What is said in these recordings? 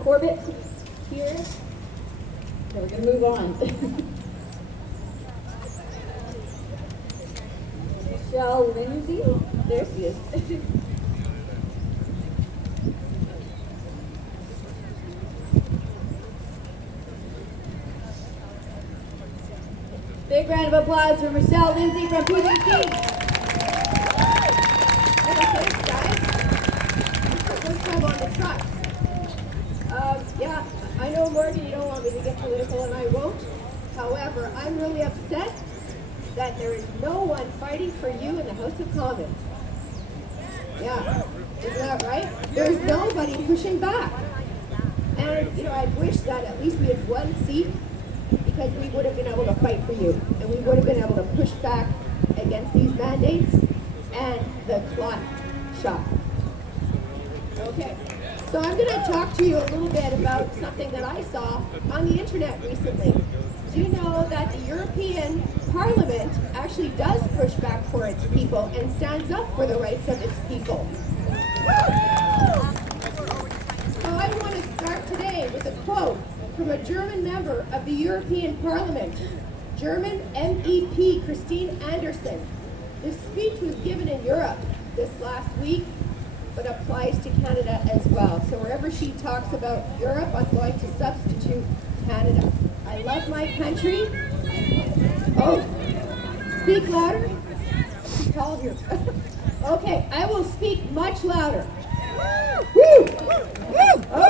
Corbett here. Okay, we're going to move on. Michelle Lindsay. There she is. Big round of applause for Michelle Lindsay from PBC. First time on the truck. Yeah, I know, Morgan, you don't want me to get political, and I won't. However, I'm really upset that there is no one fighting for you in the House of Commons. Yeah, isn't that right? There's nobody pushing back. And, you know, I wish that at least we had one seat, because we would have been able to fight for you, and we would have been able to push back against these mandates and the clot shop. Okay, so I'm going to talk to you a little bit about something that I saw on the internet recently. Do you know that the European Parliament actually does push back for its people and stands up for the rights of its people? So I want to start today with a quote from a German member of the European Parliament, German MEP Christine Anderson. This speech was given in Europe this last week, but applies to Canada as well. So wherever she talks about Europe, I'm going to substitute Canada. I love my country. Oh, speak louder. Too tall here. Okay, I will speak much louder. Woo!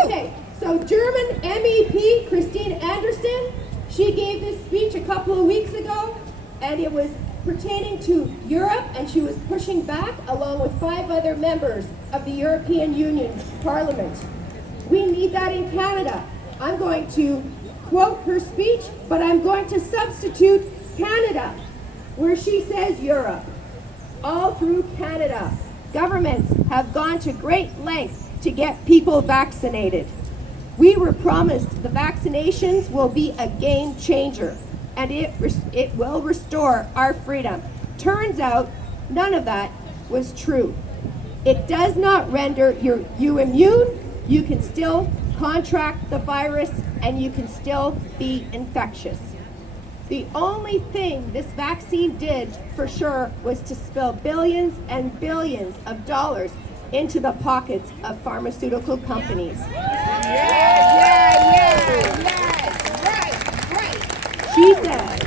Okay, so German MEP Christine Anderson, she gave this speech a couple of weeks ago, and it was pertaining to Europe, and she was pushing back along with 5 other members of the European Union Parliament. We need that in Canada. I'm going to quote her speech, but I'm going to substitute Canada, where she says Europe. All through Canada, governments have gone to great lengths to get people vaccinated. We were promised the vaccinations will be a game changer, and it will restore our freedom. Turns out, none of that was true. It does not render you immune. You can still contract the virus, and you can still be infectious. The only thing this vaccine did for sure was to spill billions and billions of dollars into the pockets of pharmaceutical companies. She says,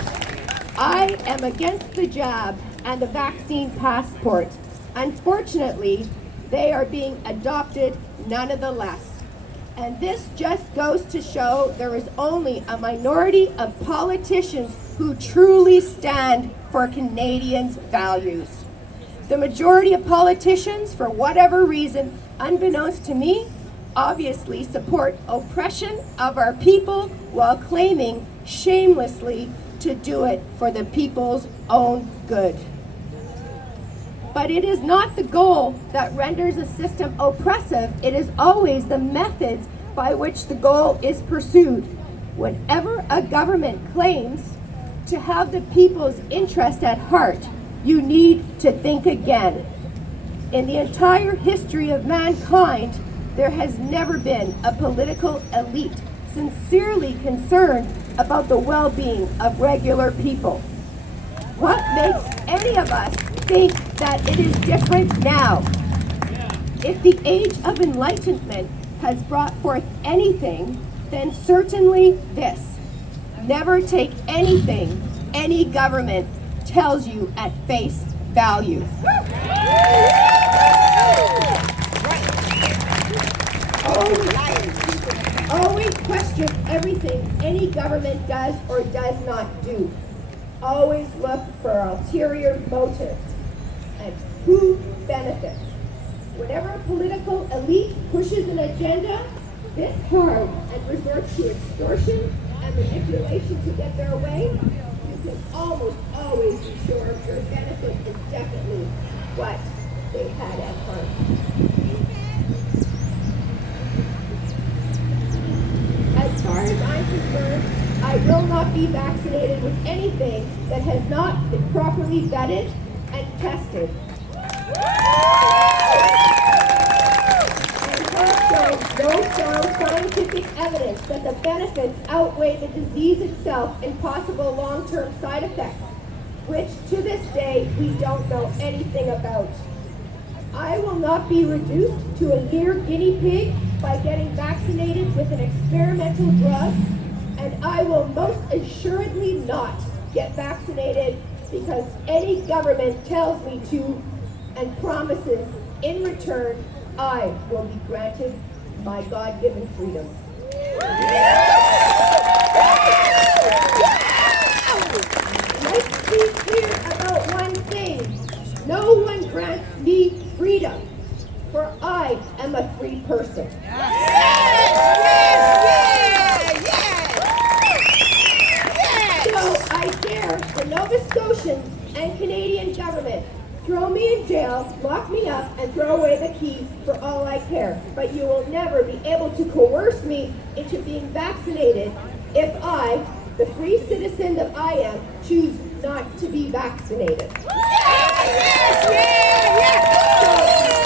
I am against the jab and the vaccine passport. Unfortunately, they are being adopted nonetheless. And this just goes to show there is only a minority of politicians who truly stand for Canadians' values. The majority of politicians, for whatever reason, unbeknownst to me, obviously support oppression of our people while claiming shamelessly to do it for the people's own good. But it is not the goal that renders a system oppressive. It is always the methods by which the goal is pursued. Whenever a government claims to have the people's interest at heart, you need to think again. In the entire history of mankind, there has never been a political elite sincerely concerned about the well-being of regular people. What makes any of us think that it is different now? If the age of enlightenment has brought forth anything, then certainly this. Never take anything any government tells you at face value. Always question everything any government does or does not do. Always look for ulterior motives and who benefits. Whenever a political elite pushes an agenda this hard and resorts to extortion and manipulation to get their way, you can almost always be sure your benefit is definitely what they had at heart. As far as I'm concerned, I will not be vaccinated with anything that has not been properly vetted and tested. And also, No sound scientific evidence that the benefits outweigh the disease itself and possible long-term side effects, which to this day we don't know anything about. I will not be reduced to a mere guinea pig by getting vaccinated with an experimental drug, and I will most assuredly not get vaccinated because any government tells me to and promises in return I will be granted my God-given freedoms. Let's be clear about one thing. No one grants me freedom, for I am a free person. So I dare the Nova Scotian and Canadian government throw me in jail, lock me up, and throw away the keys for all I care. But you will never be able to coerce me into being vaccinated if I, the free citizen that I am, choose not to be vaccinated. So,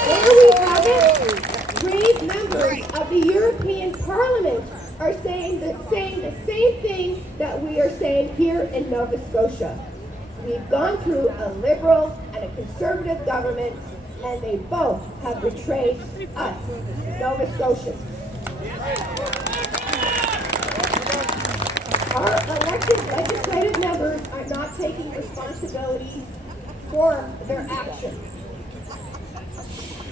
there we have it. Brave members of the European Parliament are saying the same thing that we are saying here in Nova Scotia. We've gone through a Liberal and a Conservative government, and they both have betrayed us, Nova Scotians. Our elected legislative members are not taking responsibility for their actions.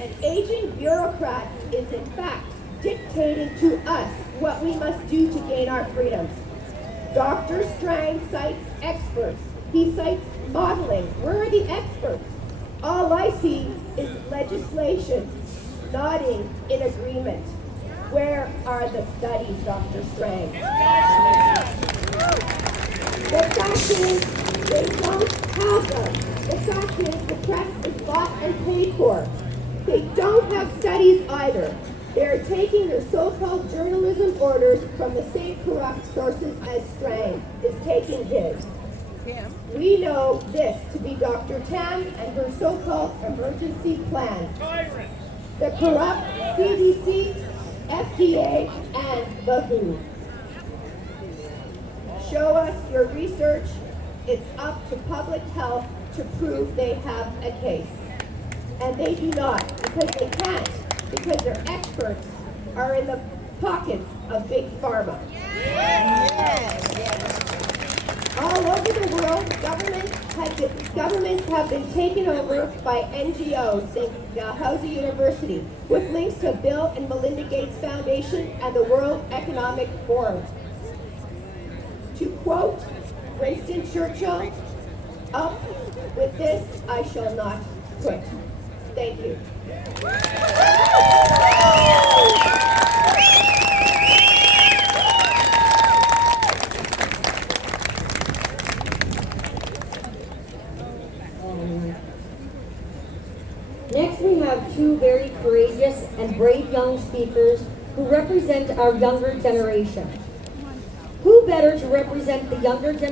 An aging bureaucrat is in fact dictating to us what we must do to gain our freedoms. Dr. Strang cites experts. He cites modeling. Where are the experts? All I see is legislation nodding in agreement. Where are the studies, Dr. Strang? The fact is, they don't have them. The fact is, the press is bought and paid for. They don't have studies either. They're taking their so-called journalism orders from the same corrupt sources as Strang is taking his. We know this to be Dr. Tam and her so-called emergency plan. The corrupt CDC, FDA, and the WHO. Show us your research. It's up to public health to prove they have a case. And they do not, because they can't, because their experts are in the pockets of Big Pharma. All over the world, governments have been taken over by NGOs, think Dalhousie University, with links to Bill and Melinda Gates Foundation and the World Economic Forum. To quote Winston Churchill, "Up with this, I shall not quit." Thank you. Next, we have two very courageous and brave young speakers who represent our younger generation. Who better to represent the younger generation